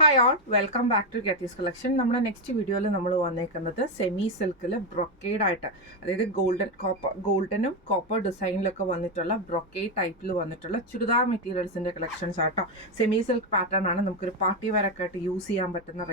Hi all, welcome back to Getty's collection. നമ്മുടെ next വീഡിയോയിൽ നമ്മൾ വന്നേക്കുന്നത് സെമി സിൽക്കിൽ ബ്രൊക്കേഡ് ആയിട്ട്, അതായത് ഗോൾഡനും കോപ്പർ ഡിസൈനിലൊക്കെ വന്നിട്ടുള്ള ബ്രൊക്കേഡ് ടൈപ്പിൽ വന്നിട്ടുള്ള ചുരിദാർ മെറ്റീരിയൽസിൻ്റെ കളക്ഷൻസ് ആട്ടോ. സെമി സിൽക്ക് പാറ്റേൺ ആണ്, നമുക്കൊരു പാർട്ടി വെയറൊക്കെ ആയിട്ട് യൂസ് ചെയ്യാൻ പറ്റുന്ന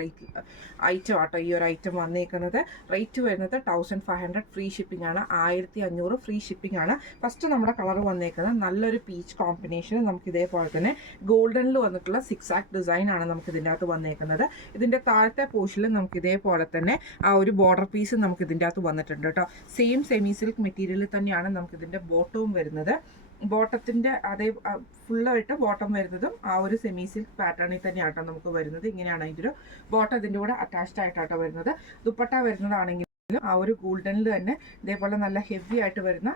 ഐറ്റം ആട്ടോ. ഈ ഒരു ഐറ്റം വന്നേക്കുന്നത് റേറ്റ് വരുന്നത് 1500 ഫ്രീ ഷിപ്പിംഗ് ആണ്. 1500 ഫ്രീ ഷിപ്പിംഗ് ആണ്. ഫസ്റ്റ് നമ്മുടെ കളർ വന്നേക്കുന്നത് നല്ലൊരു പീച്ച് കോമ്പിനേഷൻ. നമുക്ക് ഇതേപോലെ തന്നെ ഗോൾഡനിൽ വന്നിട്ടുള്ള സിക്സ് ആക്ട് ഡിസൈൻ ആണ് നമുക്ക് ഇതിൻ്റെ വന്നേക്കുന്നത്. ഇതിന്റെ താഴത്തെ പോർഷനിൽ നമുക്ക് ഇതേപോലെ തന്നെ ആ ഒരു ബോർഡർ പീസ് നമുക്ക് ഇതിൻ്റെ അകത്ത് വന്നിട്ടുണ്ട് കേട്ടോ. സെയിം സെമി സിൽക്ക് മെറ്റീരിയലിൽ തന്നെയാണ് നമുക്ക് ഇതിന്റെ ബോട്ടവും വരുന്നത്. ബോട്ടത്തിന്റെ അതേ ഫുള്ളായിട്ട് ബോട്ടം വരുന്നതും ആ ഒരു സെമി സിൽക്ക് പാറ്റേണിൽ തന്നെയാട്ടോ നമുക്ക് വരുന്നത്. ഇങ്ങനെയാണ് അതിൻ്റെ ഒരു ബോട്ടം ഇതിൻ്റെ കൂടെ അറ്റാച്ച്ഡ് ആയിട്ടാട്ടോ വരുന്നത്. ദുപ്പട്ട വരുന്നതാണെങ്കിൽ ആ ഒരു ഗോൾഡനിൽ തന്നെ ഇതേപോലെ നല്ല ഹെവി ആയിട്ട് വരുന്ന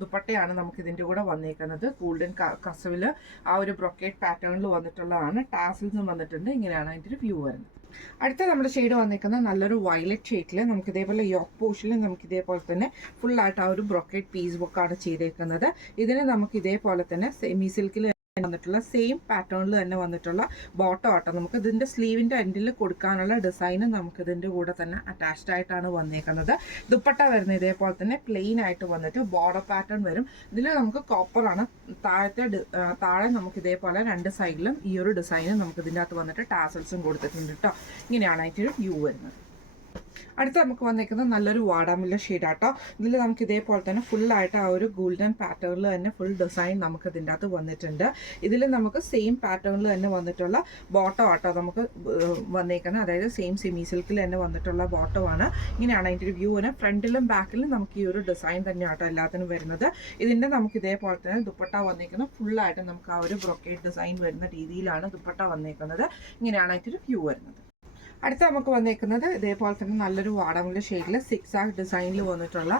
ദുപ്പട്ടയാണ് നമുക്ക് ഇതിൻ്റെ കൂടെ വന്നേക്കുന്നത്. ഗോൾഡൻ കസവില് ആ ഒരു ബ്രൊക്കേഡ് പാറ്റേണിൽ വന്നിട്ടുള്ളതാണ്. ടാസിൽസും വന്നിട്ടുണ്ട്. ഇങ്ങനെയാണ് അതിൻ്റെ ഒരു വ്യൂ വരുന്നത്. അടുത്ത നമ്മുടെ ഷെയ്ഡ് വന്നിരിക്കുന്നത് നല്ലൊരു വയലറ്റ് ഷെയ്ഡിൽ നമുക്ക് ഇതേപോലെ യോക്ക് പോർഷനിൽ നമുക്ക് ഇതേപോലെ തന്നെ ഫുള്ളായിട്ട് ആ ഒരു ബ്രൊക്കേഡ് പീസ് വർക്കാണ് ചെയ്തേക്കുന്നത്. ഇതിന് നമുക്ക് ഇതേപോലെ തന്നെ സെമി സിൽക്കിൽ വന്നിട്ടുള്ള സെയിം പാറ്റേണിൽ തന്നെ വന്നിട്ടുള്ള ബോട്ടം ആട്ടോ. നമുക്ക് ഇതിൻ്റെ സ്ലീവിൻ്റെ എൻഡിൽ കൊടുക്കാനുള്ള ഡിസൈന് നമുക്ക് ഇതിൻ്റെ കൂടെ തന്നെ അറ്റാച്ച്ഡ് ആയിട്ടാണ് വന്നേക്കുന്നത്. ദുപ്പട്ട വരുന്നത് ഇതേപോലെ തന്നെ പ്ലെയിൻ ആയിട്ട് വന്നിട്ട് ബോർഡർ പാറ്റേൺ വരും. ഇതിൽ നമുക്ക് കോപ്പറാണ്. താഴെ നമുക്ക് ഇതേപോലെ രണ്ട് സൈഡിലും ഈ ഒരു ഡിസൈന് നമുക്ക് ഇതിൻ്റെ അകത്ത് വന്നിട്ട് ടാസൽസും കൊടുത്തിട്ടുണ്ട് കേട്ടോ. ഇങ്ങനെയാണ് അതിൻ്റെ ഒരു വ്യൂ വരുന്നത്. അടുത്ത നമുക്ക് വന്നിരിക്കുന്നത് നല്ലൊരു വാടാമുല്ല ഷെയ്ഡാട്ടോ. ഇതിൽ നമുക്ക് ഇതേപോലെ തന്നെ ഫുള്ളായിട്ട് ആ ഒരു ഗോൾഡൻ പാറ്റേണിൽ തന്നെ ഫുൾ ഡിസൈൻ നമുക്ക് ഇതിൻ്റെ അകത്ത് വന്നിട്ടുണ്ട്. ഇതിൽ നമുക്ക് സെയിം പാറ്റേണിൽ തന്നെ വന്നിട്ടുള്ള ബോട്ടം ആട്ടോ നമുക്ക് വന്നേക്കുന്നത്. അതായത് സെയിം സെമി സിൽക്കിൽ തന്നെ വന്നിട്ടുള്ള ബോട്ടമാണ്. ഇങ്ങനെയാണ് അതിൻ്റെ ഒരു വ്യൂ. ഫ്രണ്ടിലും ബാക്കിലും നമുക്ക് ഈ ഒരു ഡിസൈൻ തന്നെ ആട്ടോ എല്ലാത്തിനും വരുന്നത്. ഇതിൻ്റെ നമുക്ക് ഇതേപോലെ തന്നെ ദുപ്പട്ട വന്നേക്കുന്നത് ഫുള്ളായിട്ട് നമുക്ക് ആ ഒരു ബ്രൊക്കേഡ് ഡിസൈൻ വരുന്ന രീതിയിലാണ് ദുപ്പട്ട വന്നേക്കുന്നത്. ഇങ്ങനെയാണ് അതിൻ്റെ ഒരു വ്യൂ വരുന്നത്. അടുത്ത നമുക്ക് വന്നേക്കുന്നത് ഇതേപോലെ തന്നെ നല്ലൊരു വാടാമുല്ല ഷെയ്ഡിൽ സിക്സ് ആക്ക് ഡിസൈനിൽ വന്നിട്ടുള്ള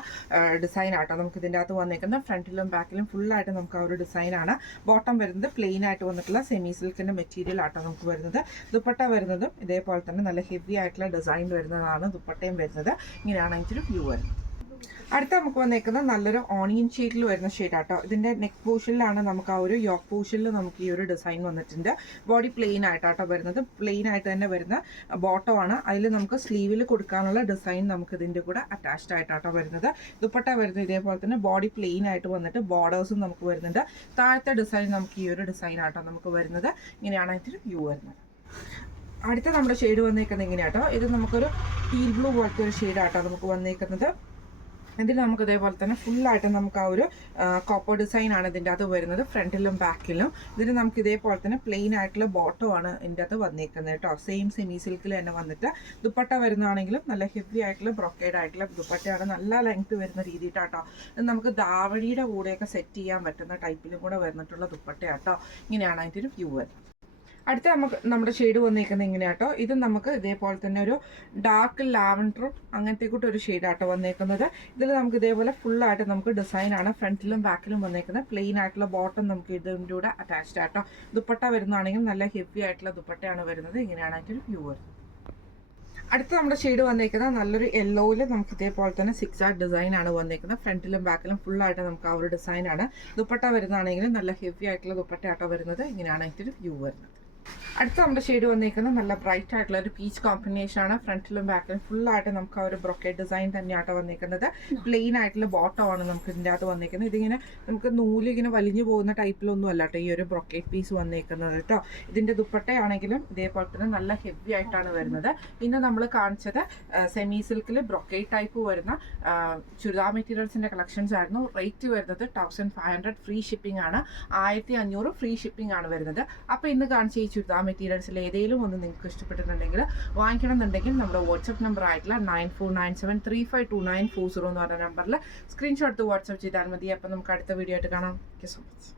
ഡിസൈൻ ആട്ടോ. നമുക്ക് ഇതിൻ്റെ അകത്ത് വന്നേക്കുന്നത് ഫ്രണ്ടിലും ബാക്കിലും ഫുള്ളായിട്ട് നമുക്ക് ആ ഒരു ഡിസൈനാണ്. ബോട്ടം വരുന്നത് പ്ലെയിൻ ആയിട്ട് വന്നിട്ടുള്ള സെമി സിൽക്കിൻ്റെ മെറ്റീരിയൽ ആട്ടോ നമുക്ക് വരുന്നത്. ദുപ്പട്ട വരുന്നതും ഇതേപോലെ തന്നെ നല്ല ഹെവി ആയിട്ടുള്ള ഡിസൈൻ വരുന്നതാണ് ദുപ്പട്ടയും വരുന്നത്. ഇങ്ങനെയാണ് അതിൻ്റെ ഒരു വ്യൂ വരുന്നത്. അടുത്ത നമുക്ക് വന്നേക്കുന്നത് നല്ലൊരു ഓണിയൻ ഷെയ്ഡിൽ വരുന്ന ഷെയ്ഡാട്ടോ. ഇതിൻ്റെ നെക്ക് പോർഷനിലാണ് നമുക്ക് ആ ഒരു യോക്ക് പോർഷനിൽ നമുക്ക് ഈ ഒരു ഡിസൈൻ വന്നിട്ടുണ്ട്. ബോഡി പ്ലെയിൻ ആയിട്ടാട്ടോ വരുന്നത്. പ്ലെയിൻ ആയിട്ട് തന്നെ വരുന്ന ബോട്ടമാണ്. അതിൽ നമുക്ക് സ്ലീവിൽ കൊടുക്കാനുള്ള ഡിസൈൻ നമുക്ക് ഇതിൻ്റെ കൂടെ അറ്റാച്ച്ഡ് ആയിട്ടാട്ടോ വരുന്നത്. ദുപ്പട്ട വരുന്നത് ഇതേപോലെ തന്നെ ബോഡി പ്ലെയിൻ ആയിട്ട് വന്നിട്ട് ബോർഡേഴ്സും നമുക്ക് വരുന്നുണ്ട്. താഴത്തെ ഡിസൈൻ നമുക്ക് ഈ ഒരു ഡിസൈൻ ആട്ടോ നമുക്ക് വരുന്നത്. ഇങ്ങനെയാണ് അതിൻ്റെ വ്യൂ വരുന്നത്. അടുത്ത നമ്മുടെ ഷെയ്ഡ് വന്നേക്കുന്നത് ഇങ്ങനെയാട്ടോ. ഇത് നമുക്കൊരു ടീൽ ബ്ലൂ പോലത്തെ ഒരു ഷെയ്ഡാട്ടോ നമുക്ക് വന്നേക്കുന്നത്. ഇതിൽ നമുക്ക് ഇതേപോലെ തന്നെ ഫുള്ളായിട്ട് നമുക്ക് ആ ഒരു കോപ്പർ ഡിസൈൻ ആണ് ഇതിൻ്റെ അകത്ത് വരുന്നത്. ഫ്രണ്ടിലും ബാക്കിലും ഇതിന് നമുക്ക് ഇതേപോലെ തന്നെ പ്ലെയിൻ ആയിട്ടുള്ള ബോട്ടമാണ് ഇതിൻ്റെ അകത്ത് വന്നേക്കുന്നത് കേട്ടോ. സെയിം സെമി സിൽക്കിൽ തന്നെ വന്നിട്ട് ദുപ്പട്ട വരുന്നതാണെങ്കിലും നല്ല ഹെവി ആയിട്ടുള്ള ബ്രൊക്കേഡ് ആയിട്ടുള്ള ദുപ്പട്ടയാണ്. നല്ല ലെങ്ത് വരുന്ന രീതിയിട്ടാട്ടോ. ഇത് നമുക്ക് ദാവണിയുടെ കൂടെയൊക്കെ സെറ്റ് ചെയ്യാൻ പറ്റുന്ന ടൈപ്പിലും കൂടെ വന്നിട്ടുള്ള ദുപ്പട്ടയാട്ടോ. ഇങ്ങനെയാണ് അതിൻ്റെ ഒരു വ്യൂ വരുന്നത്. അടുത്ത നമുക്ക് നമ്മുടെ ഷെയ്ഡ് വന്നേക്കുന്നത് ഇങ്ങനെയാട്ടോ. ഇത് നമുക്ക് ഇതേപോലെ തന്നെ ഒരു ഡാർക്ക് ലാവൻഡറും അങ്ങനത്തെ കൂട്ട് ഒരു ഷെയ്ഡാട്ടോ വന്നേക്കുന്നത്. ഇതിൽ നമുക്ക് ഇതേപോലെ ഫുള്ളായിട്ട് നമുക്ക് ഡിസൈനാണ് ഫ്രണ്ടിലും ബാക്കിലും വന്നേക്കുന്നത്. പ്ലെയിൻ ആയിട്ടുള്ള ബോട്ടം നമുക്ക് ഇതിൻ്റെ കൂടെ അറ്റാച്ച്ഡ് ആട്ടോ. ദുപ്പട്ട വരുന്നതാണെങ്കിൽ നല്ല ഹെവി ആയിട്ടുള്ള ദുപ്പട്ടയാണ് വരുന്നത്. ഇങ്ങനെയാണ് അതിൻ്റെ ഒരു വ്യൂ വരുന്നത്. അടുത്ത നമ്മുടെ ഷെയ്ഡ് വന്നേക്കുന്നത് നല്ലൊരു യെല്ലോയിൽ നമുക്ക് ഇതേപോലെ തന്നെ സിക്സ് ആർട്ട് ഡിസൈൻ ആണ് വന്നേക്കുന്നത്. ഫ്രണ്ടിലും ബാക്കിലും ഫുള്ളായിട്ട് നമുക്ക് ആ ഒരു ഡിസൈനാണ്. ദുപ്പട്ട വരുന്നതാണെങ്കിലും നല്ല ഹെവി ആയിട്ടുള്ള ദുപ്പട്ടയാട്ടോ വരുന്നത്. ഇങ്ങനെയാണ് അതിൻ്റെ ഒരു വ്യൂ വരുന്നത്. അടുത്ത നമ്മുടെ ഷെയ്ഡ് വന്നേക്കുന്നത് നല്ല ബ്രൈറ്റ് ആയിട്ടുള്ള ഒരു പീച്ച് കോമ്പിനേഷൻ ആണ്. ഫ്രണ്ടിലും ബാക്കിലും ഫുള്ളായിട്ട് നമുക്ക് ആ ഒരു ബ്രൊക്കേഡ് ഡിസൈൻ തന്നെയാട്ടോ വന്നേക്കുന്നത്. പ്ലെയിൻ ആയിട്ടുള്ള ബോട്ടമാണ് നമുക്ക് ഇതിൻ്റെ അകത്ത് വന്നേക്കുന്നത്. ഇതിങ്ങനെ നമുക്ക് നൂലിങ്ങനെ വലിഞ്ഞു പോകുന്ന ടൈപ്പിലൊന്നും അല്ല കേട്ടോ ഈ ഒരു ബ്രൊക്കേഡ് പീസ് വന്നേക്കുന്നത് കേട്ടോ. ഇതിൻ്റെ ദുപ്പട്ടയാണെങ്കിലും ഇതേപോലെ തന്നെ നല്ല ഹെവി ആയിട്ടാണ് വരുന്നത്. പിന്നെ നമ്മൾ കാണിച്ചത് സെമി സിൽക്കിൽ ബ്രൊക്കേഡ് ടൈപ്പ് വരുന്ന ചുരിദാർ മെറ്റീരിയൽസിൻ്റെ കളക്ഷൻസ് ആയിരുന്നു. റേറ്റ് വരുന്നത് 1500 ഫ്രീ ഷിപ്പിംഗ് ആണ്. 1500 ഫ്രീ ഷിപ്പിംഗ് ആണ് വരുന്നത്. അപ്പോൾ ഇന്ന് കാണിച്ച ഈ ചുരിദാർ മെറ്റീരിയൽസിൽ ഏതെങ്കിലും ഒന്ന് നിങ്ങൾക്ക് ഇഷ്ടപ്പെട്ടിട്ടുണ്ടെങ്കിൽ വാങ്ങിക്കണം എന്നുണ്ടെങ്കിൽ നമ്മുടെ വാട്സപ്പ് നമ്പർ ആയിട്ടുള്ള 9497352940 എന്ന് പറഞ്ഞ നമ്പറിൽ സ്ക്രീൻഷോട്ട് വാട്സപ്പ് ചെയ്താൽ മതി. അപ്പം നമുക്ക് അടുത്ത വീഡിയോ ആയിട്ട് കാണാം. Thank you so much.